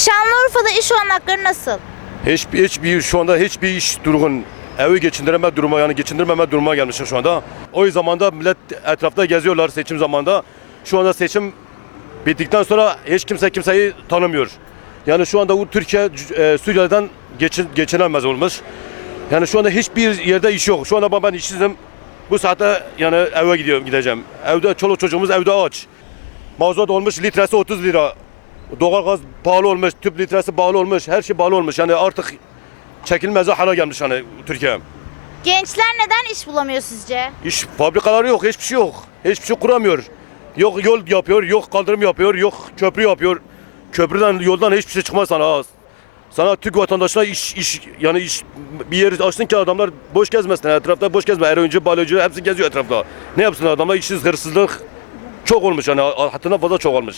Şanlıurfa'da iş olanakları nasıl? Hiçbir, hiçbir şu anda hiçbir iş durgun. Evi geçindireme duruma yani geçindirmeme duruma gelmişim şu anda. O zamanda millet etrafta geziyorlar seçim zamanında. Şu anda seçim bittikten sonra hiç kimse kimseyi tanımıyor. Yani şu anda Türkiye e, Suriye'den geçin, geçinemez olmuş. Yani şu anda hiçbir yerde iş yok. Şu anda ben işsizim. Bu saatte yani eve gidiyorum gideceğim. Evde çoluk çocuğumuz evde aç. Mazot olmuş litresi 30 lira. Doğalgaz pahalı olmuş, tüp litresi pahalı olmuş, her şey pahalı olmuş. Yani artık çekilmez hale gelmiş hani Türkiye. Gençler neden iş bulamıyor sizce? İş fabrikaları yok, hiçbir şey yok. Hiçbir şey kuramıyor. Yok yol yapıyor, yok kaldırım yapıyor, yok köprü yapıyor. Köprüden, yoldan hiçbir şey çıkmaz sana. ha. Sana Türk vatandaşına iş, iş yani iş bir yer açtın ki adamlar boş gezmesin. Etrafta boş gezme. Eroinci, balyocu hepsi geziyor etrafta. Ne yapsın adamlar işsiz, hırsızlık çok olmuş yani. Hattına fazla çok olmuş.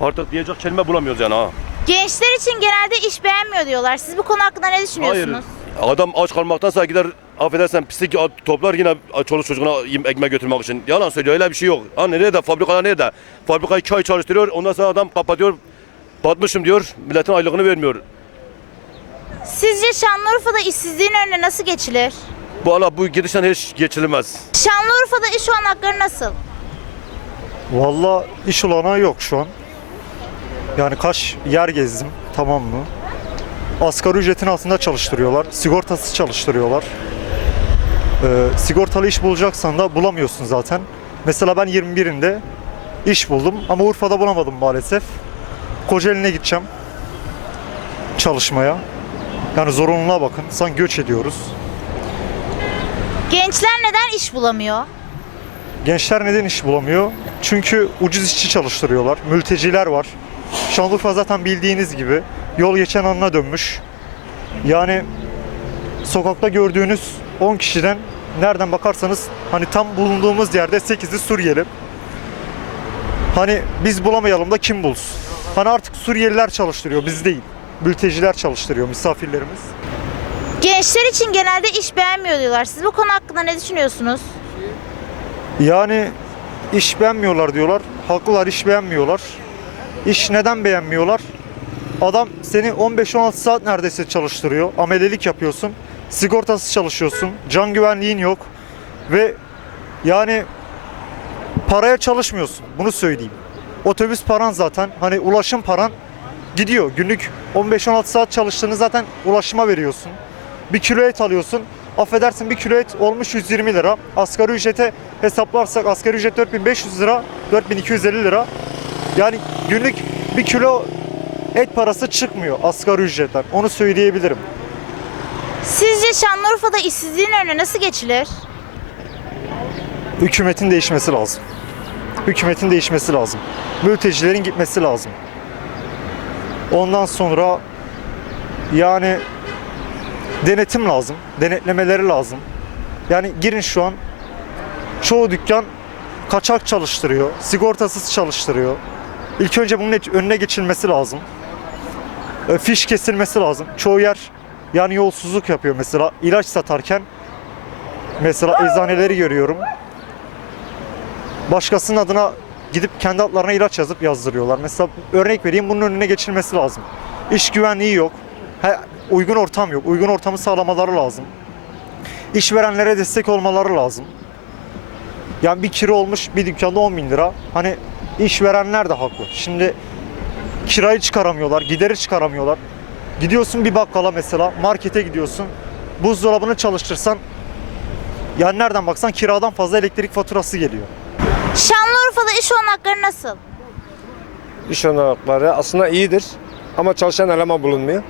Artık diyecek kelime bulamıyoruz yani ha. Gençler için genelde iş beğenmiyor diyorlar. Siz bu konu hakkında ne düşünüyorsunuz? Hayır. Adam aç kalmaktansa gider affedersen pislik toplar yine çoluk çocuğuna ekmek götürmek için. Yalan söylüyor öyle bir şey yok. Ha nerede fabrikalar nerede? Fabrika iki ay çalıştırıyor ondan sonra adam kapatıyor. Batmışım diyor milletin aylığını vermiyor. Sizce Şanlıurfa'da işsizliğin önüne nasıl geçilir? Bu ala bu gidişten hiç geçilemez. Şanlıurfa'da iş olanakları nasıl? Valla iş olanağı yok şu an. Yani kaç yer gezdim tamam mı? Asgari ücretin altında çalıştırıyorlar. Sigortasız çalıştırıyorlar. Ee, sigortalı iş bulacaksan da bulamıyorsun zaten. Mesela ben 21'inde iş buldum ama Urfa'da bulamadım maalesef. Kocaeli'ne gideceğim çalışmaya. Yani zorunluluğa bakın. Sanki göç ediyoruz. Gençler neden iş bulamıyor? Gençler neden iş bulamıyor? Çünkü ucuz işçi çalıştırıyorlar. Mülteciler var. Şanlıurfa zaten bildiğiniz gibi yol geçen anına dönmüş. Yani sokakta gördüğünüz 10 kişiden nereden bakarsanız hani tam bulunduğumuz yerde 8'i Suriyeli. Hani biz bulamayalım da kim bulsun? Hani artık Suriyeliler çalıştırıyor biz değil. Mülteciler çalıştırıyor misafirlerimiz. Gençler için genelde iş beğenmiyor diyorlar. Siz bu konu hakkında ne düşünüyorsunuz? Yani iş beğenmiyorlar diyorlar. Haklılar iş beğenmiyorlar. İş neden beğenmiyorlar? Adam seni 15-16 saat neredeyse çalıştırıyor. Amelelik yapıyorsun. Sigortasız çalışıyorsun. Can güvenliğin yok. Ve yani paraya çalışmıyorsun. Bunu söyleyeyim. Otobüs paran zaten. Hani ulaşım paran gidiyor. Günlük 15-16 saat çalıştığını zaten ulaşıma veriyorsun. Bir kilo et alıyorsun. Affedersin bir kilo et olmuş 120 lira. Asgari ücrete hesaplarsak asgari ücret 4500 lira, 4250 lira. Yani günlük bir kilo et parası çıkmıyor asgari ücretten. Onu söyleyebilirim. Sizce Şanlıurfa'da işsizliğin önüne nasıl geçilir? Hükümetin değişmesi lazım. Hükümetin değişmesi lazım. Mültecilerin gitmesi lazım. Ondan sonra yani denetim lazım. Denetlemeleri lazım. Yani girin şu an çoğu dükkan kaçak çalıştırıyor. Sigortasız çalıştırıyor. İlk önce bunun önüne geçilmesi lazım. E, Fiş kesilmesi lazım. Çoğu yer yani yolsuzluk yapıyor mesela ilaç satarken mesela eczaneleri görüyorum başkasının adına gidip kendi adlarına ilaç yazıp yazdırıyorlar. Mesela örnek vereyim bunun önüne geçilmesi lazım. İş güvenliği yok. He, uygun ortam yok. Uygun ortamı sağlamaları lazım. İşverenlere destek olmaları lazım. Yani bir kira olmuş bir dükkanda 10 bin lira. Hani işverenler de haklı. Şimdi kirayı çıkaramıyorlar, gideri çıkaramıyorlar. Gidiyorsun bir bakkala mesela, markete gidiyorsun. Buzdolabını çalıştırsan yani nereden baksan kiradan fazla elektrik faturası geliyor. Şanlıurfa'da iş olanakları nasıl? İş olanakları aslında iyidir ama çalışan eleman bulunmuyor.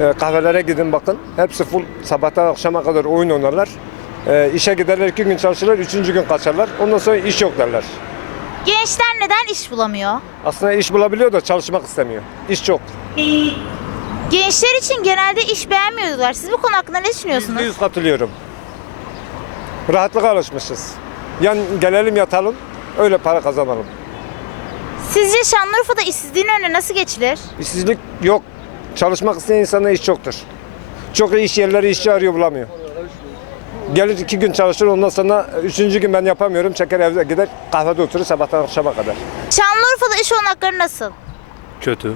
Ee, kahvelere gidin bakın. Hepsi full sabahtan akşama kadar oyun oynarlar. Ee, işe giderler iki gün çalışırlar, üçüncü gün kaçarlar. Ondan sonra iş yok derler. Gençler neden iş bulamıyor? Aslında iş bulabiliyor da çalışmak istemiyor. İş çok. Gençler için genelde iş beğenmiyor diyorlar. Siz bu konu hakkında ne düşünüyorsunuz? yüz katılıyorum. Rahatlığa alışmışız. Yan gelelim yatalım, öyle para kazanalım. Sizce Şanlıurfa'da işsizliğin önüne nasıl geçilir? İşsizlik yok. Çalışmak isteyen insana iş çoktur. Çok iyi iş yerleri işçi arıyor bulamıyor. Gelir iki gün çalışır ondan sonra üçüncü gün ben yapamıyorum çeker evde gider kahvede oturur sabahtan akşama kadar. Şanlıurfa'da iş olanakları nasıl? Kötü.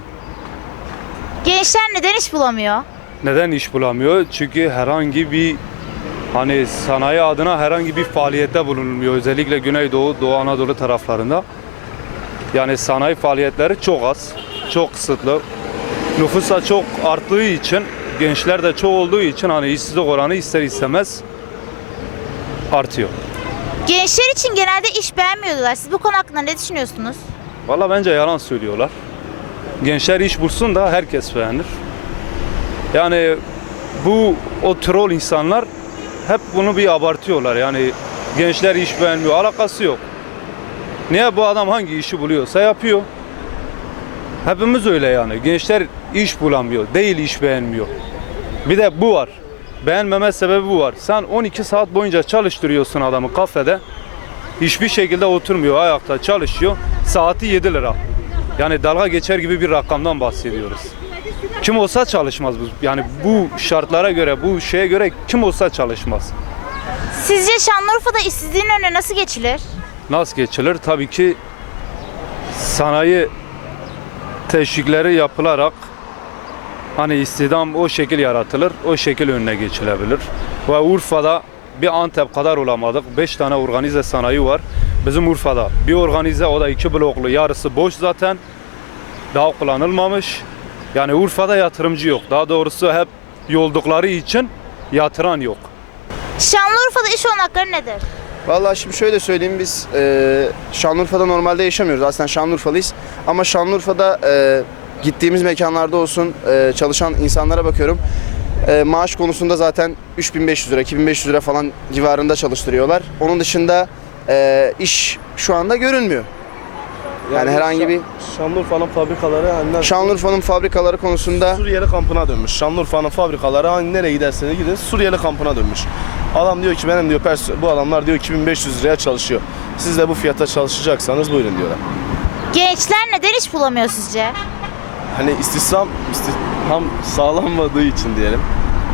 Gençler neden iş bulamıyor? Neden iş bulamıyor? Çünkü herhangi bir hani sanayi adına herhangi bir faaliyette bulunulmuyor. Özellikle Güneydoğu, Doğu Anadolu taraflarında. Yani sanayi faaliyetleri çok az, çok kısıtlı. Nüfus da çok arttığı için, gençler de çok olduğu için hani işsizlik oranı ister istemez artıyor. Gençler için genelde iş beğenmiyorlar. Siz bu konu hakkında ne düşünüyorsunuz? Valla bence yalan söylüyorlar. Gençler iş bulsun da herkes beğenir. Yani bu o troll insanlar hep bunu bir abartıyorlar. Yani gençler iş beğenmiyor. Alakası yok. Niye bu adam hangi işi buluyorsa yapıyor. Hepimiz öyle yani. Gençler iş bulamıyor. Değil iş beğenmiyor. Bir de bu var. Beğenmeme sebebi bu var. Sen 12 saat boyunca çalıştırıyorsun adamı kafede. Hiçbir şekilde oturmuyor, ayakta çalışıyor. Saati 7 lira. Yani dalga geçer gibi bir rakamdan bahsediyoruz. Kim olsa çalışmaz bu. Yani bu şartlara göre, bu şeye göre kim olsa çalışmaz. Sizce Şanlıurfa'da işsizliğin önüne nasıl geçilir? Nasıl geçilir? Tabii ki sanayi teşvikleri yapılarak hani istihdam o şekil yaratılır, o şekil önüne geçilebilir. Ve Urfa'da bir Antep kadar olamadık. 5 tane organize sanayi var. Bizim Urfa'da bir organize o da iki bloklu yarısı boş zaten. Daha kullanılmamış. Yani Urfa'da yatırımcı yok. Daha doğrusu hep yoldukları için yatıran yok. Şanlıurfa'da iş olanakları nedir? Vallahi şimdi şöyle söyleyeyim biz e, Şanlıurfa'da normalde yaşamıyoruz. Aslında Şanlıurfalıyız. Ama Şanlıurfa'da e, gittiğimiz mekanlarda olsun e, çalışan insanlara bakıyorum. E, maaş konusunda zaten 3500 lira, 2500 lira falan civarında çalıştırıyorlar. Onun dışında e, iş şu anda görünmüyor. Yani herhangi bir Şanlıurfa'nın fabrikaları hani Şanlıurfa'nın fabrikaları konusunda Suriyeli kampına dönmüş. Şanlıurfa'nın fabrikaları hani nereye giderseniz gidin Suriyeli kampına dönmüş. Adam diyor ki benim diyor pers- bu adamlar diyor 2500 liraya çalışıyor. Siz de bu fiyata çalışacaksanız buyurun diyorlar. Gençler neden iş bulamıyor sizce? Hani istihdam istihdam sağlanmadığı için diyelim.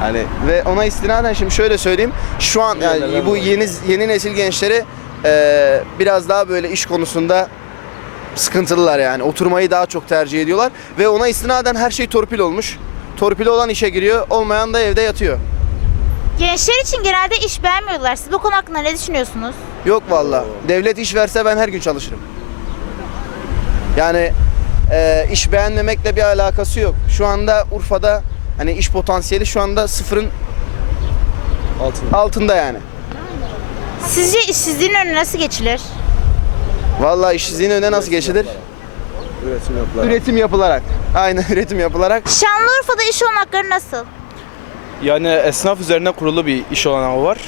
Hani ve ona istinaden şimdi şöyle söyleyeyim. Şu an yani bu yeni yeni nesil gençleri e, biraz daha böyle iş konusunda sıkıntılılar yani. Oturmayı daha çok tercih ediyorlar ve ona istinaden her şey torpil olmuş. Torpili olan işe giriyor, olmayan da evde yatıyor. Gençler için genelde iş beğenmiyorlar. Siz bu konu hakkında ne düşünüyorsunuz? Yok valla. Devlet iş verse ben her gün çalışırım. Yani e, iş beğenmemekle bir alakası yok. Şu anda Urfa'da hani iş potansiyeli şu anda sıfırın Altında. altında yani. Sizce işsizliğin önüne nasıl geçilir? Vallahi işsizliğin önüne nasıl geçilir? Üretim yapıları. Üretim yapılarak. Aynen üretim yapılarak. Şanlıurfa'da iş olanakları nasıl? Yani esnaf üzerine kurulu bir iş olanağı var.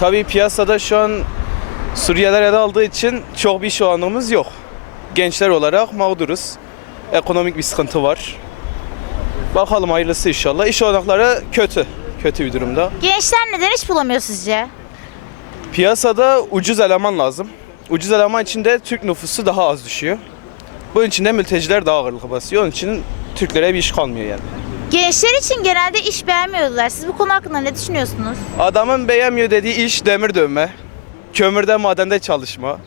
Tabii piyasada şu an Suriyeliler ele aldığı için çok bir iş olanağımız yok. Gençler olarak mağduruz. Ekonomik bir sıkıntı var. Bakalım hayırlısı inşallah. İş olanakları kötü. Kötü bir durumda. Gençler neden iş bulamıyor sizce? Piyasada ucuz eleman lazım. Ucuz eleman için de Türk nüfusu daha az düşüyor. Bunun için de mülteciler daha ağırlık basıyor. Onun için Türklere bir iş kalmıyor yani. Gençler için genelde iş beğenmiyorlar. Siz bu konu hakkında ne düşünüyorsunuz? Adamın beğenmiyor dediği iş demir dövme, kömürde madende çalışma,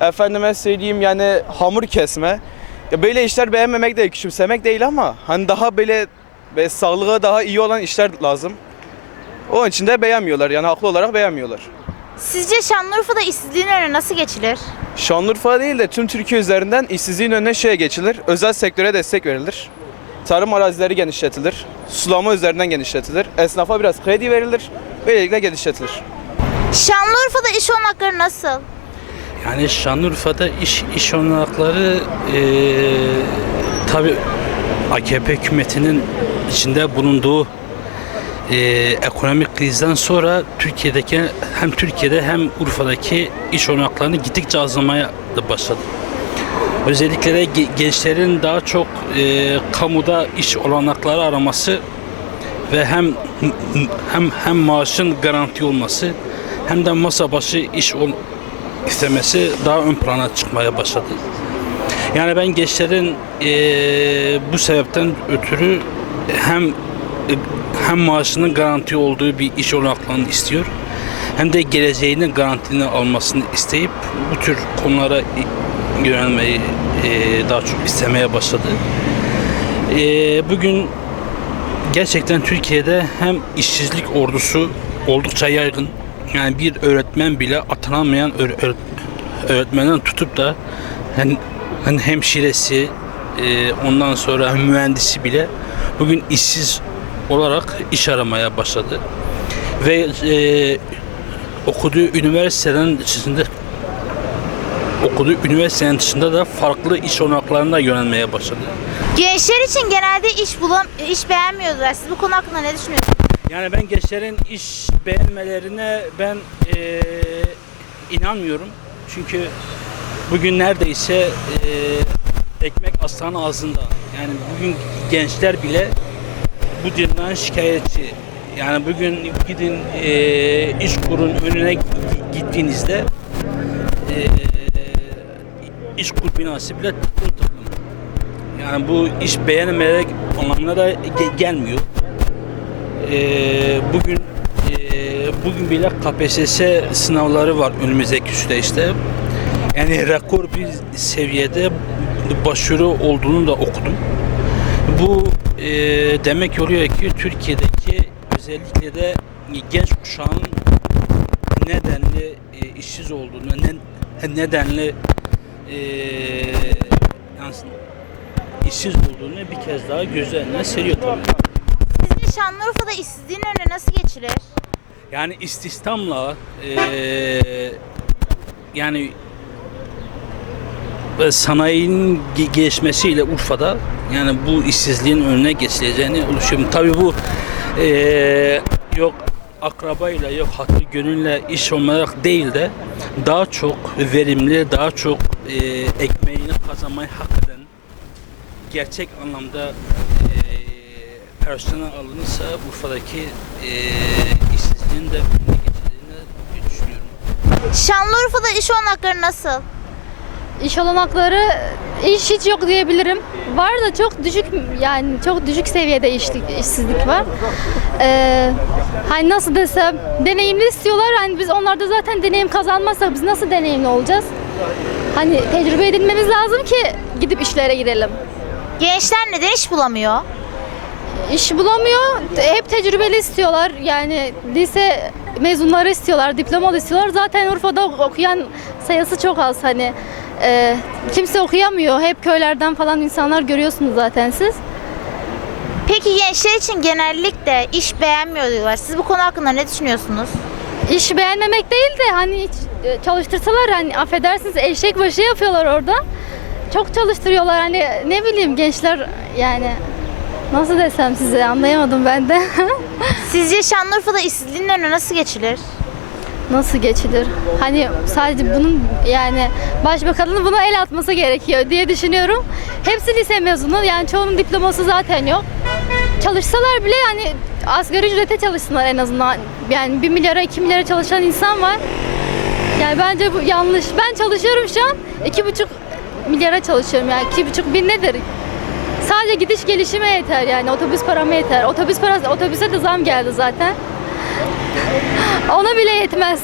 efendime söyleyeyim yani hamur kesme. Ya böyle işler beğenmemek değil, küçümsemek değil ama hani daha böyle ve sağlığı daha iyi olan işler lazım. Onun için de beğenmiyorlar yani haklı olarak beğenmiyorlar. Sizce Şanlıurfa'da işsizliğin önüne nasıl geçilir? Şanlıurfa değil de tüm Türkiye üzerinden işsizliğin önüne şeye geçilir. Özel sektöre destek verilir. Tarım arazileri genişletilir. Sulama üzerinden genişletilir. Esnafa biraz kredi verilir. Böylelikle genişletilir. Şanlıurfa'da iş olanakları nasıl? Yani Şanlıurfa'da iş iş olanakları eee tabi AKP hükümetinin içinde bulunduğu eee, ekonomik krizden sonra Türkiye'deki hem Türkiye'de hem Urfa'daki iş olanaklarını gittikçe azalmaya da başladı. Özellikle de ge- gençlerin daha çok eee, kamuda iş olanakları araması ve hem hem hem maaşın garanti olması hem de masa başı iş ol, istemesi daha ön plana çıkmaya başladı. Yani ben gençlerin eee, bu sebepten ötürü hem hem maaşının garanti olduğu bir iş olanaklarını istiyor hem de geleceğinin garantini almasını isteyip bu tür konulara yönelmeyi eee, daha çok istemeye başladı. Eee, bugün gerçekten Türkiye'de hem işsizlik ordusu oldukça yaygın. Yani bir öğretmen bile atanamayan öğ- öğ- öğretmenden tutup da hem, hem hemşiresi e, ondan sonra mühendisi bile bugün işsiz olarak iş aramaya başladı. Ve e, okuduğu üniversiteden dışında okuduğu üniversitenin dışında da farklı iş olanaklarına yönelmeye başladı. Gençler için genelde iş bulam iş beğenmiyorlar. Siz bu konu hakkında ne düşünüyorsunuz? Yani ben gençlerin iş beğenmelerine ben eee, inanmıyorum. Çünkü bugün neredeyse eee, ekmek aslanın ağzında. Yani bugün gençler bile bu durumdan şikayetçi. Yani bugün gidin eee iş kurun önüne gi- gittiğinizde eee iş kur binası bile tıklım tıklım. Yani bu iş beğenmemek anlamına da ge- gelmiyor. Ee, bugün ee, bugün bile KPSS sınavları var önümüzdeki süreçte. Yani rekor bir seviyede başarı olduğunu da okudum. Bu ee, demek oluyor ki Türkiye'deki özellikle de genç kuşağın nedenli ee, işsiz olduğunu, ne, nedenli ee, yani işsiz olduğunu bir kez daha göz önüne seriyor tabii. Şanlıurfa'da işsizliğin önüne nasıl geçilir? Yani istihdamla eee yani sanayinin ge- gelişmesiyle Urfa'da yani bu işsizliğin önüne geçileceğini oluşuyor. Tabii bu eee, yok akrabayla yok hatır gönülle iş olarak değil de daha çok verimli, daha çok eee ekmeğini kazanmayı hak eden gerçek anlamda personel alınırsa Urfa'daki eee işsizliğin de önüne geçildiğini düşünüyorum. Şanlıurfa'da iş olanakları nasıl? İş olanakları iş hiç yok diyebilirim. Var da çok düşük yani çok düşük seviyede işlik, işsizlik var. Ee, hani nasıl desem deneyimli istiyorlar. Hani biz onlarda zaten deneyim kazanmazsak biz nasıl deneyimli olacağız? Hani tecrübe edinmemiz lazım ki gidip işlere girelim. Gençler neden iş bulamıyor? İş bulamıyor. Hep tecrübeli istiyorlar. Yani lise mezunları istiyorlar, diplomalı istiyorlar. Zaten Urfa'da okuyan sayısı çok az hani. Ee, kimse okuyamıyor. Hep köylerden falan insanlar görüyorsunuz zaten siz. Peki gençler için genellikle iş beğenmiyor diyorlar. Siz bu konu hakkında ne düşünüyorsunuz? İş beğenmemek değil de hani hiç, e, çalıştırsalar hani affedersiniz eşek başı yapıyorlar orada. Çok çalıştırıyorlar hani ne bileyim gençler yani nasıl desem size anlayamadım ben de. Sizce Şanlıurfa'da işsizliğin önüne nasıl geçilir? Nasıl geçilir? Hani sadece bunun yani başbakanın buna el atması gerekiyor diye düşünüyorum. Hepsi lise mezunu yani çoğunun diploması zaten yok. Çalışsalar bile yani asgari ücrete çalışsınlar en azından. Yani 1 milyara 2 milyara çalışan insan var. Yani bence bu yanlış. Ben çalışıyorum şu an 2,5 milyara çalışıyorum yani 2,5 bin nedir? Sadece gidiş gelişime yeter yani otobüs paramı yeter. Otobüs parası otobüse de zam geldi zaten. Ona bile yetmez.